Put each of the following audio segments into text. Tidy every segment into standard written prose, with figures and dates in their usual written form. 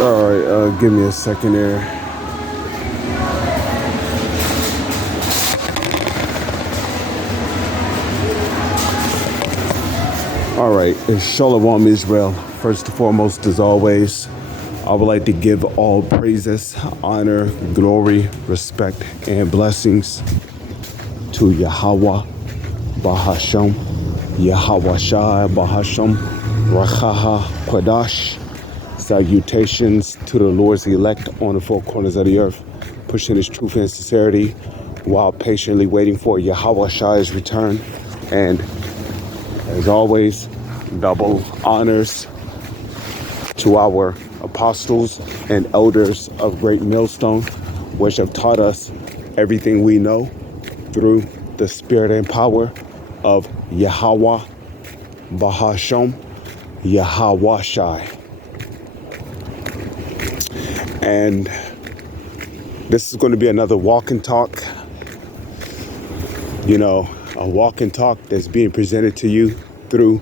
All right, give me a second there. All right, it's Shalom Israel. First and foremost, as always, I would like to give all praises, honor, glory, respect, and blessings to Yahweh, Bahasham, Yahweh Shai, Bahasham, Rachaha, Quadash. Salutations to the Lord's elect on the four corners of the earth, pushing his truth and sincerity while patiently waiting for Yahweh Shai's return. And as always, double honors to our apostles and elders of Great Millstone, which have taught us everything we know through the spirit and power of Yahweh, Bahasham, Yahweh Shai. And this is going to be another walk and talk, a walk and talk that's being presented to you through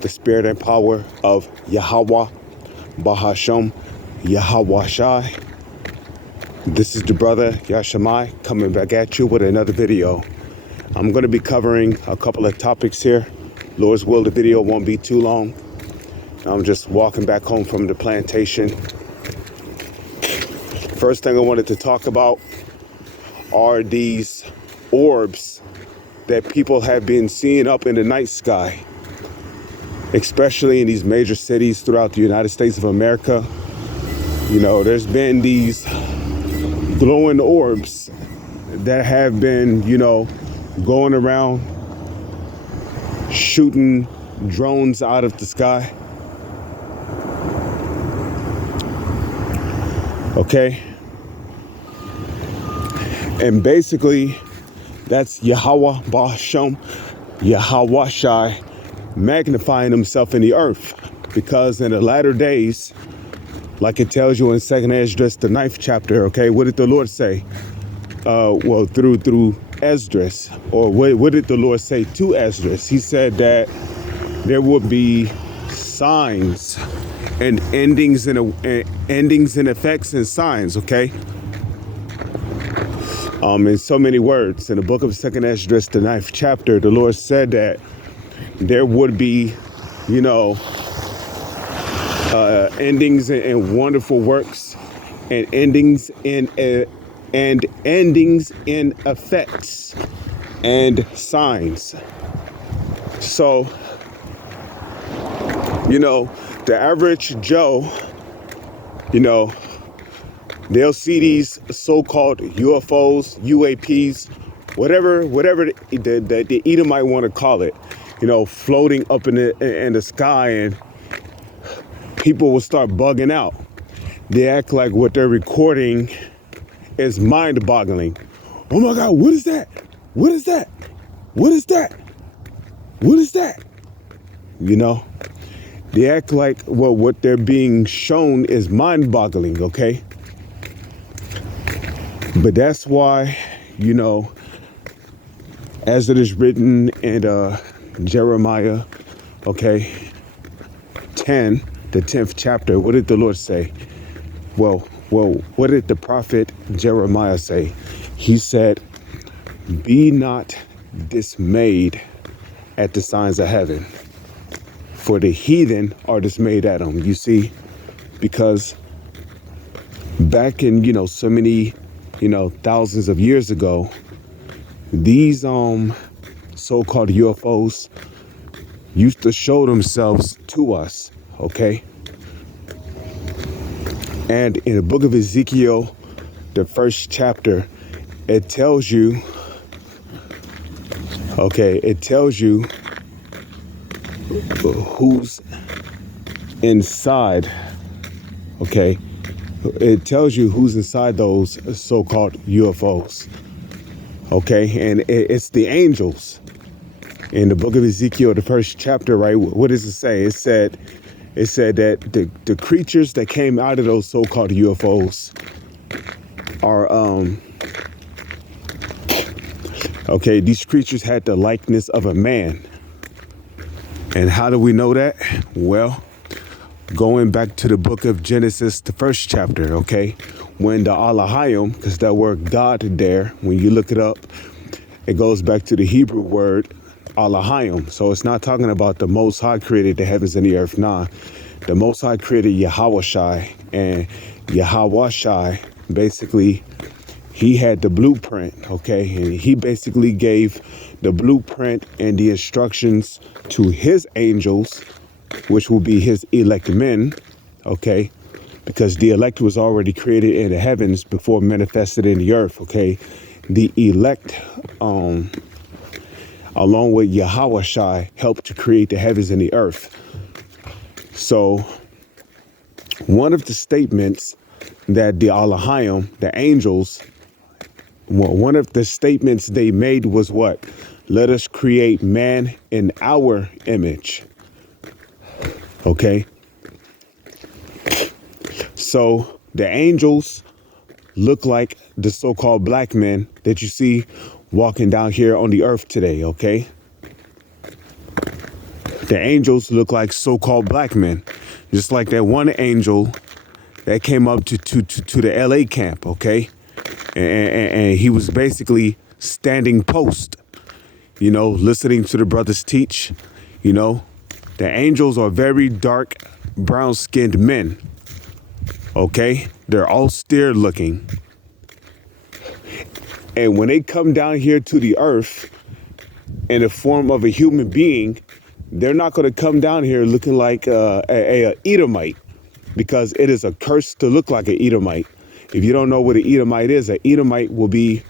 the spirit and power of Yahweh, Bahasham, Yahweh Shai. This is the brother Yashamai coming back at you with another video. I'm going to be covering a couple of topics here. Lord's will, the video won't be too long. I'm just walking back home from the plantation. First thing I wanted to talk about are these orbs that people have been seeing up in the night sky, especially in these major cities throughout the United States of America. There's been these glowing orbs that have been, going around shooting drones out of the sky. Okay. And basically, that's Yahweh Bahasham, Yahweh Shai, magnifying himself in the earth. Because in the latter days, like it tells you in 2nd Esdras, the 9th chapter, okay, what did the Lord say? Through Esdras, or what did the Lord say to Esdras? He said that there would be signs and endings and effects and signs, okay? In so many words, in the book of 2nd Esdras, the 9th chapter, the Lord said that there would be, endings in wonderful works, and endings in effects and signs. So, the average Joe, they'll see these so-called UFOs, UAPs, whatever the Edomite want to call it, floating up in the sky, and people will start bugging out. They act like what they're recording is mind-boggling. Oh my God, what is that? What is that? What is that? What is that? They act like, well, what they're being shown is mind-boggling, okay? But that's why, as it is written in Jeremiah, okay, 10, the 10th chapter, what did the Lord say? Well, what did the prophet Jeremiah say? He said, be not dismayed at the signs of heaven, for the heathen are dismayed at them. You see, because back in, so many, thousands of years ago, these so-called UFOs used to show themselves to us, okay? And in the book of Ezekiel, the 1st chapter, it tells you, who's inside, okay? It tells you who's inside those so-called UFOs, okay? And it's the angels. In the book of Ezekiel, the 1st chapter, right? What does it say? It said that the creatures that came out of those so-called UFOs are, these creatures had the likeness of a man. And how do we know that? Well, Going back to the book of Genesis, the first chapter, okay? When the Alahayim, because that word God there, when you look it up, it goes back to the Hebrew word Alahayim. So it's not talking about the Most High created the heavens and the earth. Nah, the Most High created Yahawashai, and Yahawashai, basically, he had the blueprint, okay? And he basically gave the blueprint and the instructions to his angels, which will be his elect men, okay? Because the elect was already created in the heavens before manifested in the earth, okay? The elect, along with Yahawashai, helped to create the heavens and the earth. So one of the statements that the Alahayim, the angels, one of the statements they made was what? Let us create man in our image. Okay? So the angels look like the so-called black men that you see walking down here on the earth today, okay? The angels look like so-called black men, just like that one angel that came up to the LA camp, okay? And he was basically standing post, you know, listening to the brothers teach, you know. The angels are very dark, brown-skinned men, okay? They're austere looking. And when they come down here to the earth in the form of a human being, they're not going to come down here looking like a Edomite, because it is a curse to look like an Edomite. If you don't know what an Edomite will be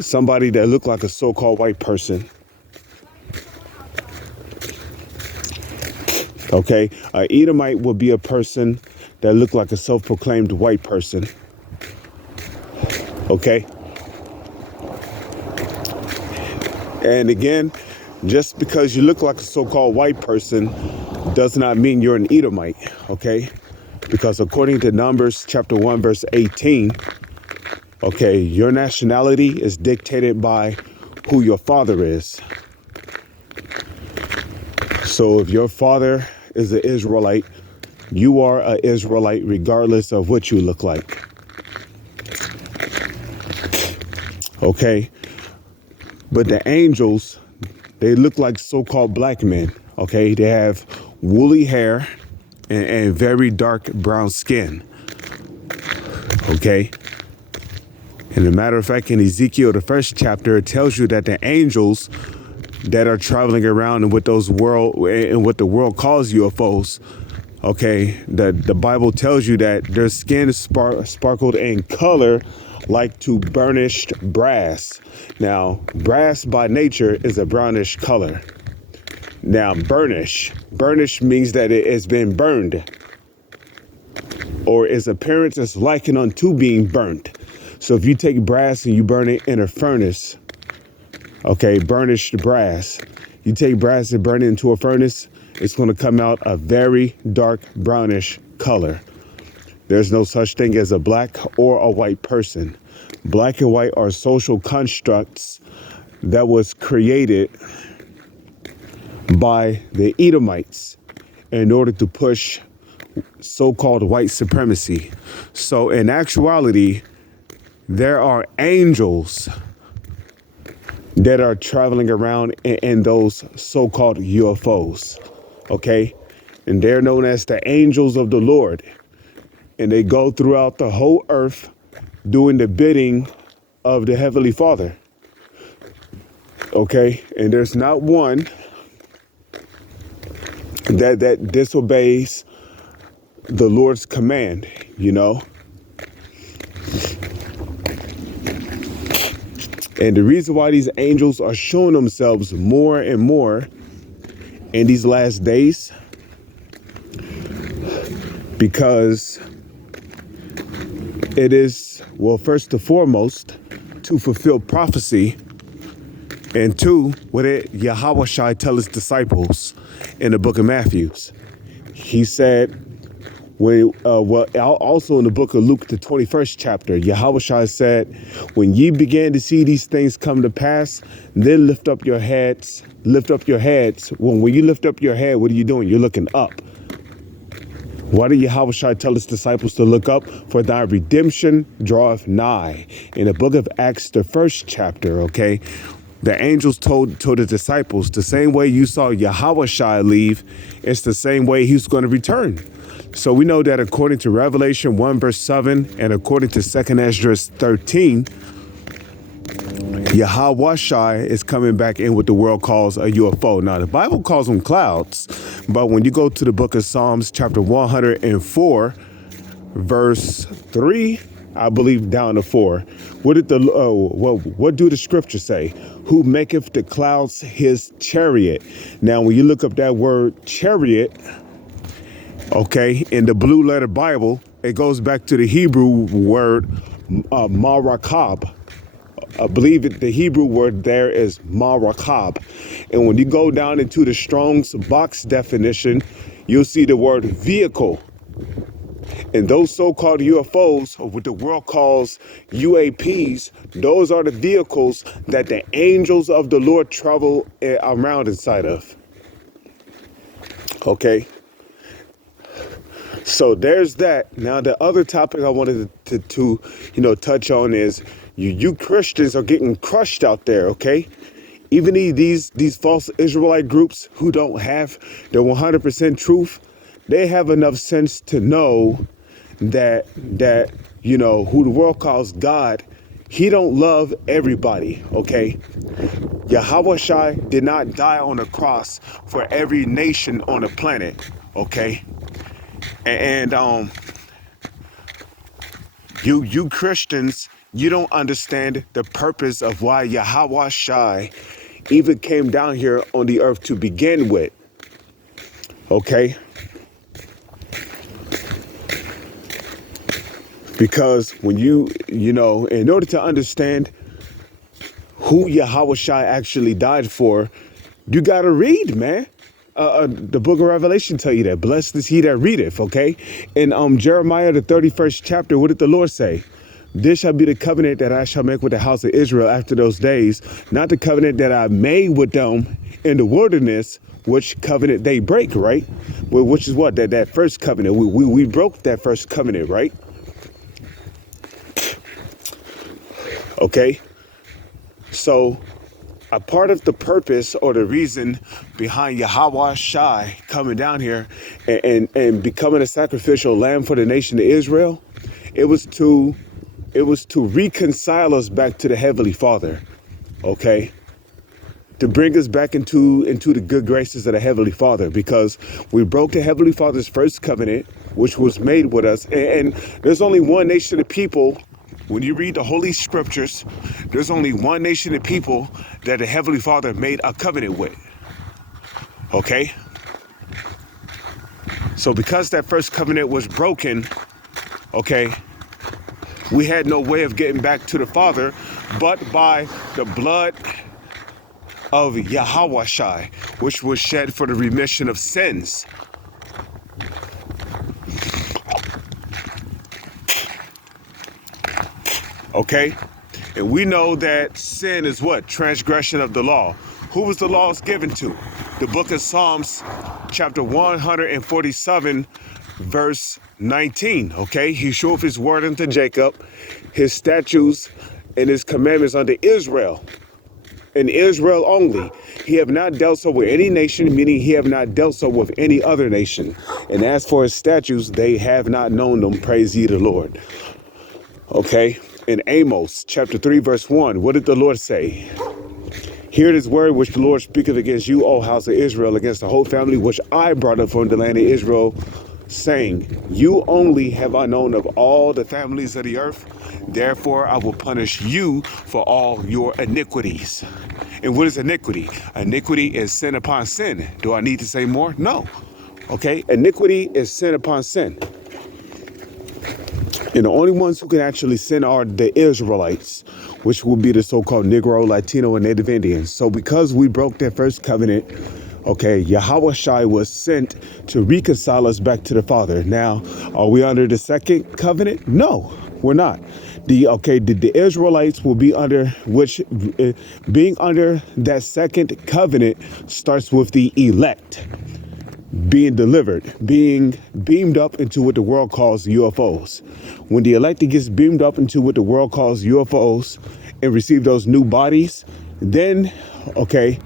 somebody that look like a so-called white person. Okay, an Edomite will be a person that look like a self-proclaimed white person. Okay. And again, just because you look like a so-called white person does not mean you're an Edomite, okay? Because according to Numbers chapter 1, verse 18, okay, your nationality is dictated by who your father is. So if your father is an Israelite, you are an Israelite regardless of what you look like. Okay? But the angels, they look like so-called black men, okay? They have woolly hair and very dark brown skin, okay? And as a matter of fact, in Ezekiel, the first chapter, it tells you that the angels that are traveling around and what the world calls UFOs, okay, that the Bible tells you that their skin is sparkled in color like to burnished brass. Now, brass by nature is a brownish color. Now, burnish means that it has been burned, or its appearance is likened unto being burnt. So if you take brass and you burn it in a furnace, okay, burnished brass, you take brass and burn it into a furnace, it's going to come out a very dark brownish color. There's no such thing as a black or a white person. Black and white are social constructs that was created by the Edomites in order to push so-called white supremacy. So in actuality, there are angels that are traveling around in those so-called UFOs, okay? And they're known as the angels of the Lord. And they go throughout the whole earth doing the bidding of the Heavenly Father, okay? And there's not one that disobeys the Lord's command, you know? And the reason why these angels are showing themselves more and more in these last days, because it is, well, first and foremost, to fulfill prophecy, and two, what did Yahweh tell his disciples in the book of Matthew? He said, also in the book of Luke, the 21st chapter, Yahweh said, when ye begin to see these things come to pass, then lift up your heads. Lift up your heads. When you lift up your head, what are you doing? You're looking up. Why did Yahweh tell his disciples to look up? For thy redemption draweth nigh. In the book of Acts, the first chapter, okay, the angels told the disciples, the same way you saw Yahweh leave, it's the same way he's going to return. So we know that according to Revelation 1 verse 7 and according to 2nd Esdras 13, Yahweh is coming back in what the world calls a UFO. Now, the Bible calls them clouds, but when you go to the book of Psalms, chapter 104, verse 3, I believe down to 4, what do the scriptures say? Who maketh the clouds his chariot? Now, when you look up that word chariot, okay, in the blue letter Bible, it goes back to the Hebrew word marakab. I believe the Hebrew word there is marakab. And when you go down into the Strong's box definition, you'll see the word vehicle. And those so-called UFOs, or what the world calls UAPs, those are the vehicles that the angels of the Lord travel around inside of. Okay. So there's that. Now, the other topic I wanted to touch on is you Christians are getting crushed out there, okay? Even these false Israelite groups who don't have the 100% truth, they have enough sense to know that who the world calls God, he don't love everybody, okay? Yahweh did not die on the cross for every nation on the planet, okay? And you Christians, you don't understand the purpose of why Yahweh even came down here on the earth to begin with. Okay? Because when in order to understand who Yahweh actually died for, you got to read, man. The book of Revelation tell you that. Blessed is he that readeth, okay? In Jeremiah, the 31st chapter, what did the Lord say? This shall be the covenant that I shall make with the house of Israel after those days, not the covenant that I made with them in the wilderness, which covenant they break, right? Well, which is what? That first covenant. We broke that first covenant, right? Okay? So a part of the purpose or the reason behind Yahweh coming down here and becoming a sacrificial lamb for the nation of Israel, it was to reconcile us back to the Heavenly Father, okay? To bring us back into the good graces of the Heavenly Father, because we broke the Heavenly Father's first covenant, which was made with us. And there's only one nation of people. When you read the Holy Scriptures, there's only one nation of people that the Heavenly Father made a covenant with. Okay? So because that first covenant was broken, okay, we had no way of getting back to the Father but by the blood of Yahweh, which was shed for the remission of sins. Okay? And we know that sin is what? Transgression of the law. Who was the laws given to? The book of Psalms, chapter 147, verse 19. Okay? He showed his word unto Jacob, his statutes and his commandments unto Israel. And Israel only. He have not dealt so with any nation, meaning he have not dealt so with any other nation. And as for his statutes, they have not known them. Praise ye the Lord. Okay? In Amos chapter 3, verse 1, what did the Lord say? Hear this word which the Lord speaketh against you, O house of Israel, against the whole family which I brought up from the land of Israel, saying, you only have I known of all the families of the earth. Therefore, I will punish you for all your iniquities. And what is iniquity? Iniquity is sin upon sin. Do I need to say more? No. Okay? Iniquity is sin upon sin. And the only ones who can actually sin are the Israelites, which will be the so-called Negro, Latino, and Native Indians. So because we broke that first covenant, okay, Yahweh was sent to reconcile us back to the Father. Now, are we under the second covenant? No, we're not. The Israelites will be under, which being under that second covenant starts with the elect. being delivered, being beamed up into what the world calls UFOs. When the elected gets beamed up into what the world calls UFOs and receive those new bodies, then, okay,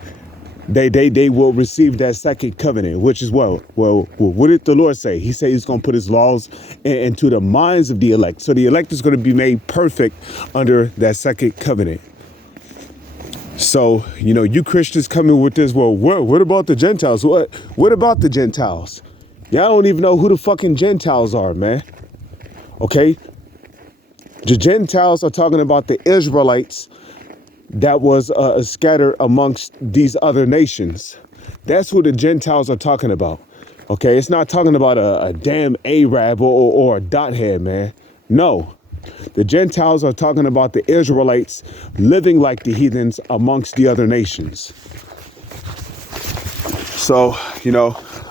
they will receive that second covenant, which is what did the Lord say? He said he's going to put his laws into the minds of the elect. So the elect is going to be made perfect under that second covenant. So, you Christians coming with this, well, what about the Gentiles? What about the Gentiles? Y'all don't even know who the fucking Gentiles are, man. Okay? The Gentiles are talking about the Israelites that was scattered amongst these other nations. That's who the Gentiles are talking about. Okay? It's not talking about a damn Arab or a dothead, man. No. The Gentiles are talking about the Israelites living like the heathens amongst the other nations. So,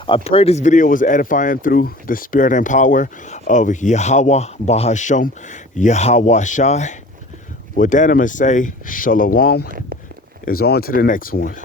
I pray this video was edifying through the spirit and power of Yahweh Bahasham, Yahweh Shai. With that, I'm going to say shalom. Is on to the next one.